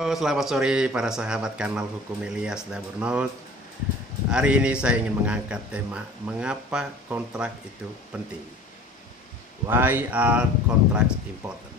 Selamat sore para sahabat kanal Hukum Elias dan Burnout. Hari ini saya ingin mengangkat tema mengapa kontrak itu penting. Why are contracts important?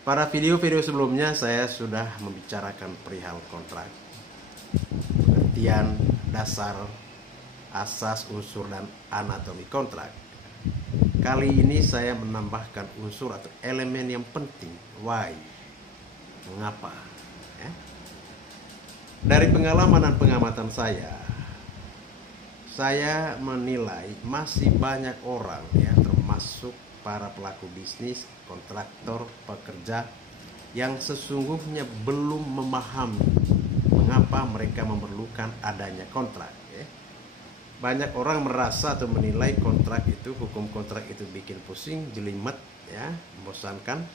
Pada video-video sebelumnya saya sudah membicarakan perihal kontrak, pengertian dasar, asas, unsur, dan anatomi kontrak. Kali ini saya menambahkan unsur atau elemen yang penting, why, mengapa ya? Dari pengalaman dan pengamatan saya menilai masih banyak orang ya, termasuk para pelaku bisnis, kontraktor, pekerja yang sesungguhnya belum memahami mengapa mereka memerlukan adanya kontrak ya. Banyak orang merasa atau menilai kontrak itu, hukum kontrak itu bikin pusing, jelimet ya, membosankan.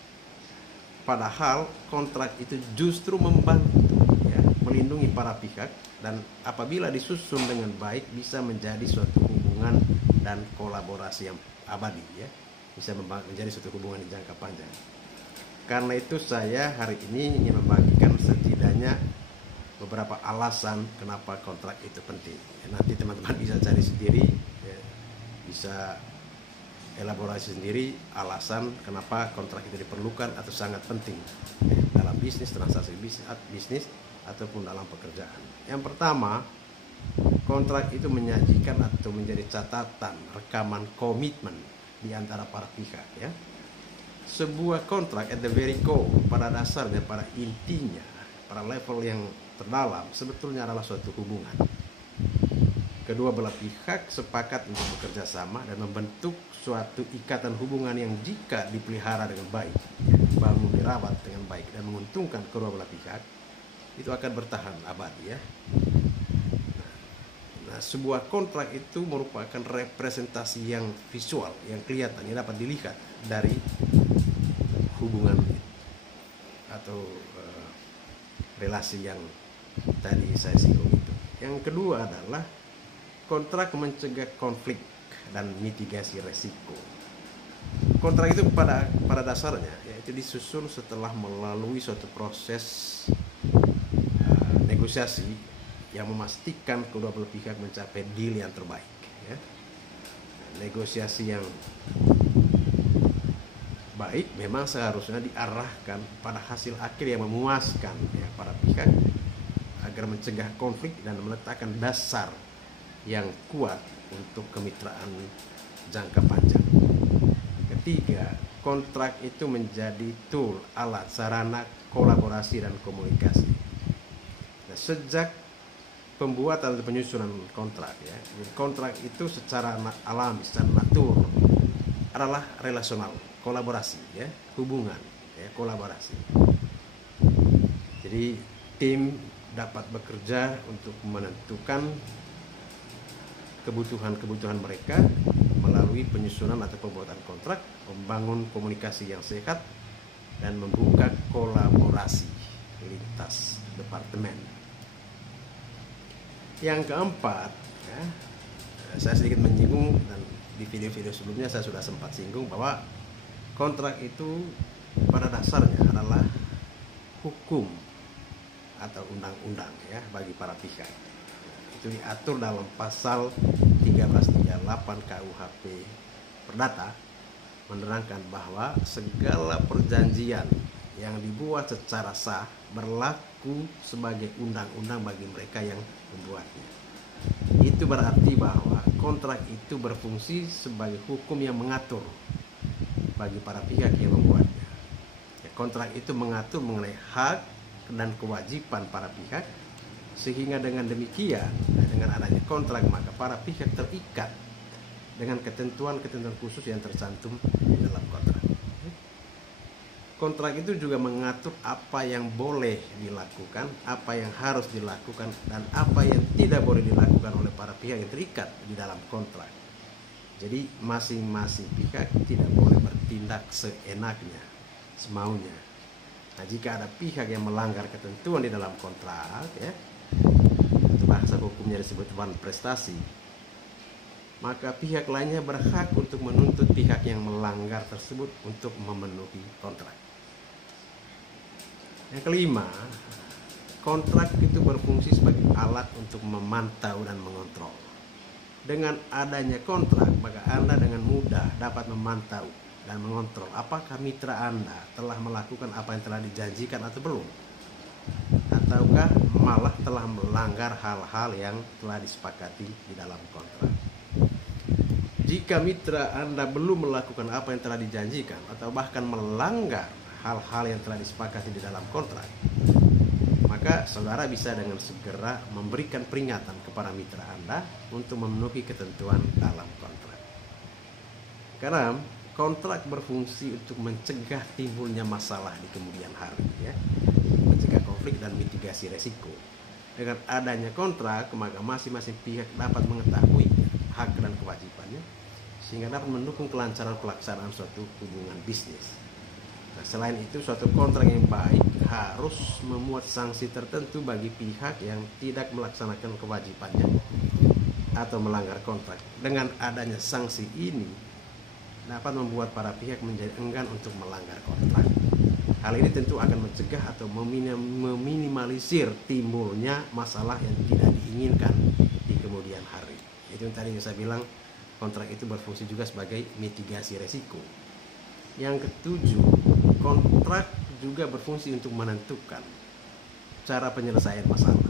Padahal kontrak itu justru membantu ya, melindungi para pihak, dan apabila disusun dengan baik bisa menjadi suatu hubungan dan kolaborasi yang abadi ya, bisa menjadi suatu hubungan yang jangka panjang. Karena itu saya hari ini ingin membagikan setidaknya beberapa alasan kenapa kontrak itu penting ya, nanti teman-teman bisa cari sendiri ya, bisa elaborasi sendiri alasan kenapa kontrak itu diperlukan atau sangat penting dalam bisnis, transaksi bisnis ataupun dalam pekerjaan. Yang pertama, kontrak itu menyajikan atau menjadi catatan rekaman komitmen di antara para pihak ya. Sebuah kontrak at the very core, pada dasarnya, pada intinya, pada level yang terdalam sebetulnya adalah suatu hubungan. Kedua belah pihak sepakat untuk bekerja sama dan membentuk suatu ikatan hubungan yang jika dipelihara dengan baik, dibangun, dirawat dengan baik dan menguntungkan kedua belah pihak, itu akan bertahan abadi ya. Nah, sebuah kontrak itu merupakan representasi yang visual, yang kelihatan, yang dapat dilihat dari hubungan atau relasi yang tadi saya singgung itu. Yang kedua adalah kontrak mencegah konflik dan mitigasi resiko. Kontrak itu pada dasarnya yaitu disusun setelah melalui suatu proses negosiasi yang memastikan kedua belah pihak mencapai deal yang terbaik ya. Negosiasi yang baik memang seharusnya diarahkan pada hasil akhir yang memuaskan ya, para pihak agar mencegah konflik dan meletakkan dasar yang kuat untuk kemitraan jangka panjang. Ketiga, kontrak itu menjadi tool, alat, sarana kolaborasi dan komunikasi. Nah, sejak pembuatan atau penyusunan kontrak ya, kontrak itu secara alami, secara natur adalah relasional, kolaborasi ya, hubungan ya, kolaborasi. Jadi tim dapat bekerja untuk menentukan kebutuhan mereka melalui penyusunan atau pembuatan kontrak, membangun komunikasi yang sehat, dan membuka kolaborasi lintas departemen. Yang keempat, ya, saya sedikit menyinggung dan di video-video sebelumnya saya sudah sempat singgung bahwa kontrak itu pada dasarnya adalah hukum atau undang-undang ya bagi para pihak. Itu diatur dalam pasal 1338 KUHP Perdata, menerangkan bahwa segala perjanjian yang dibuat secara sah berlaku sebagai undang-undang bagi mereka yang membuatnya. Itu berarti bahwa kontrak itu berfungsi sebagai hukum yang mengatur bagi para pihak yang membuatnya. Kontrak itu mengatur mengenai hak dan kewajiban para pihak, sehingga dengan demikian, dengan adanya kontrak, maka para pihak terikat dengan ketentuan-ketentuan khusus yang tercantum di dalam kontrak. Kontrak itu juga mengatur apa yang boleh dilakukan, apa yang harus dilakukan, dan apa yang tidak boleh dilakukan oleh para pihak yang terikat di dalam kontrak. Jadi masing-masing pihak tidak boleh bertindak seenaknya, semaunya. Nah, jika ada pihak yang melanggar ketentuan di dalam kontrak ya, bahasa hukumnya disebut wan prestasi, maka pihak lainnya berhak untuk menuntut pihak yang melanggar tersebut untuk memenuhi kontrak. Yang kelima, kontrak itu berfungsi sebagai alat untuk memantau dan mengontrol. Dengan adanya kontrak, maka Anda dengan mudah dapat memantau dan mengontrol apakah mitra Anda telah melakukan apa yang telah dijanjikan atau belum, ataukah malah telah melanggar hal-hal yang telah disepakati di dalam kontrak. Jika mitra Anda belum melakukan apa yang telah dijanjikan atau bahkan melanggar hal-hal yang telah disepakati di dalam kontrak, maka saudara bisa dengan segera memberikan peringatan kepada mitra Anda untuk memenuhi ketentuan dalam kontrak. Karena kontrak berfungsi untuk mencegah timbulnya masalah di kemudian hari, ya, mencegah konflik dan mitigasi resiko. Dengan adanya kontrak, maka masing-masing pihak dapat mengetahui hak dan kewajibannya, sehingga dapat mendukung kelancaran pelaksanaan suatu hubungan bisnis. Nah, selain itu, suatu kontrak yang baik harus memuat sanksi tertentu bagi pihak yang tidak melaksanakan kewajibannya atau melanggar kontrak. Dengan adanya sanksi ini dapat membuat para pihak menjadi enggan untuk melanggar kontrak. Hal ini tentu akan mencegah atau meminimalisir timbulnya masalah yang tidak diinginkan di kemudian hari. Itu yang tadi saya bilang, kontrak itu berfungsi juga sebagai mitigasi resiko. Yang ketujuh, kontrak juga berfungsi untuk menentukan cara penyelesaian masalah.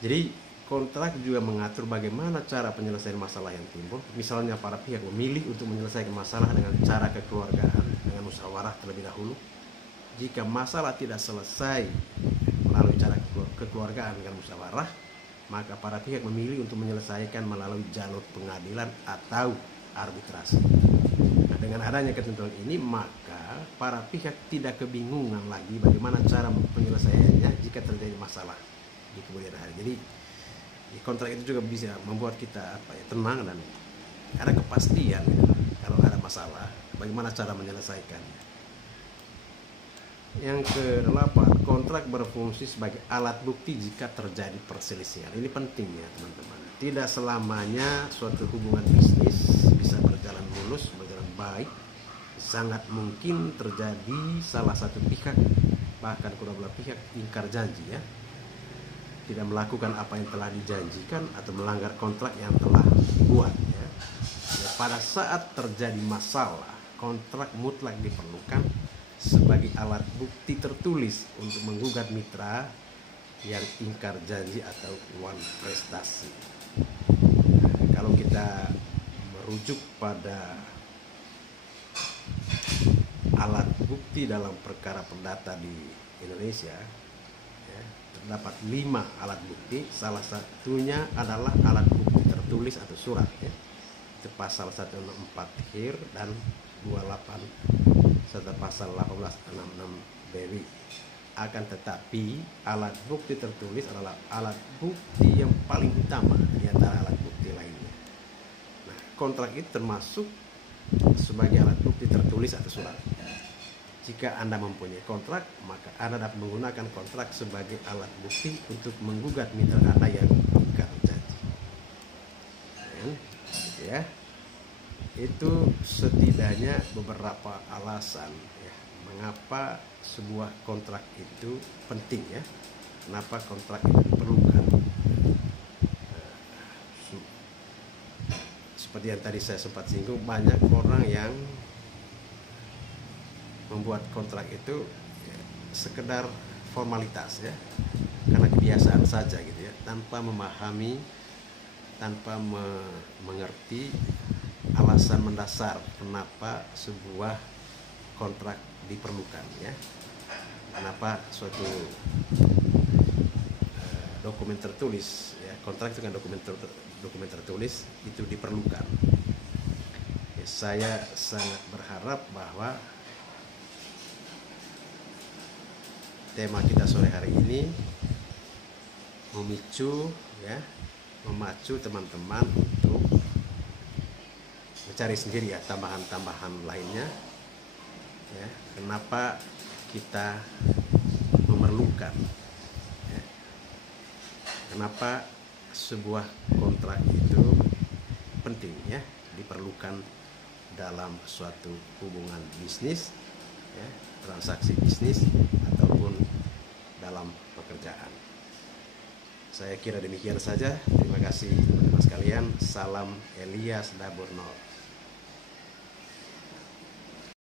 Jadi kontrak juga mengatur bagaimana cara penyelesaian masalah yang timbul. Misalnya para pihak memilih untuk menyelesaikan masalah dengan cara kekeluargaan, dengan musyawarah terlebih dahulu. Jika masalah tidak selesai melalui cara kekeluargaan dengan musyawarah, maka para pihak memilih untuk menyelesaikan melalui jalur pengadilan atau arbitrasi. Nah, dengan adanya ketentuan ini, maka para pihak tidak kebingungan lagi bagaimana cara penyelesaiannya jika terjadi masalah di kemudian hari. Jadi kontrak itu juga bisa membuat kita tenang dan ada kepastian kalau ada masalah, bagaimana cara menyelesaikannya. Yang kedelapan, kontrak berfungsi sebagai alat bukti jika terjadi perselisihan. Ini penting ya teman-teman. Tidak selamanya suatu hubungan bisnis bisa berjalan mulus, berjalan baik. Sangat mungkin terjadi salah satu pihak, bahkan kedua belah pihak ingkar janji, ya, tidak melakukan apa yang telah dijanjikan atau melanggar kontrak yang telah dibuat, ya. Pada saat terjadi masalah, kontrak mutlak diperlukan sebagai alat bukti tertulis untuk menggugat mitra yang ingkar janji atau wan prestasi. Kalau kita merujuk pada alat bukti dalam perkara perdata di Indonesia, ya, terdapat 5 alat bukti. Salah satunya adalah alat bukti tertulis atau surat, ya. Itu pasal 164 HIR dan 28 serta pasal 1866 BW. Akan tetapi alat bukti tertulis adalah alat bukti yang paling utama di antara alat bukti lainnya. Nah, kontrak itu termasuk sebagai alat bukti tertulis atau surat. Jika Anda mempunyai kontrak, maka Anda dapat menggunakan kontrak sebagai alat bukti untuk menggugat mitra Anda yang ingkar janji. Ya. Itu setidaknya beberapa alasan, ya, mengapa sebuah kontrak itu penting, ya, kenapa kontrak itu diperlukan. Seperti yang tadi saya sempat singgung, banyak orang yang membuat kontrak itu, ya, sekedar formalitas, ya, karena kebiasaan saja gitu, ya, tanpa memahami, tanpa mengerti alasan mendasar kenapa sebuah kontrak diperlukan, ya. Kenapa suatu dokumen tertulis, ya, kontrak itu kan dokumen tertulis itu diperlukan. Ya, saya sangat berharap bahwa tema kita sore hari ini memacu teman-teman untuk mencari sendiri, ya, tambahan-tambahan lainnya, ya, kenapa kita memerlukan, ya, kenapa sebuah kontrak itu penting, ya, diperlukan dalam suatu hubungan bisnis ya, transaksi bisnis ataupun dalam pekerjaan. Saya kira demikian saja. Terima kasih teman-teman sekalian. Salam Elias Daburno.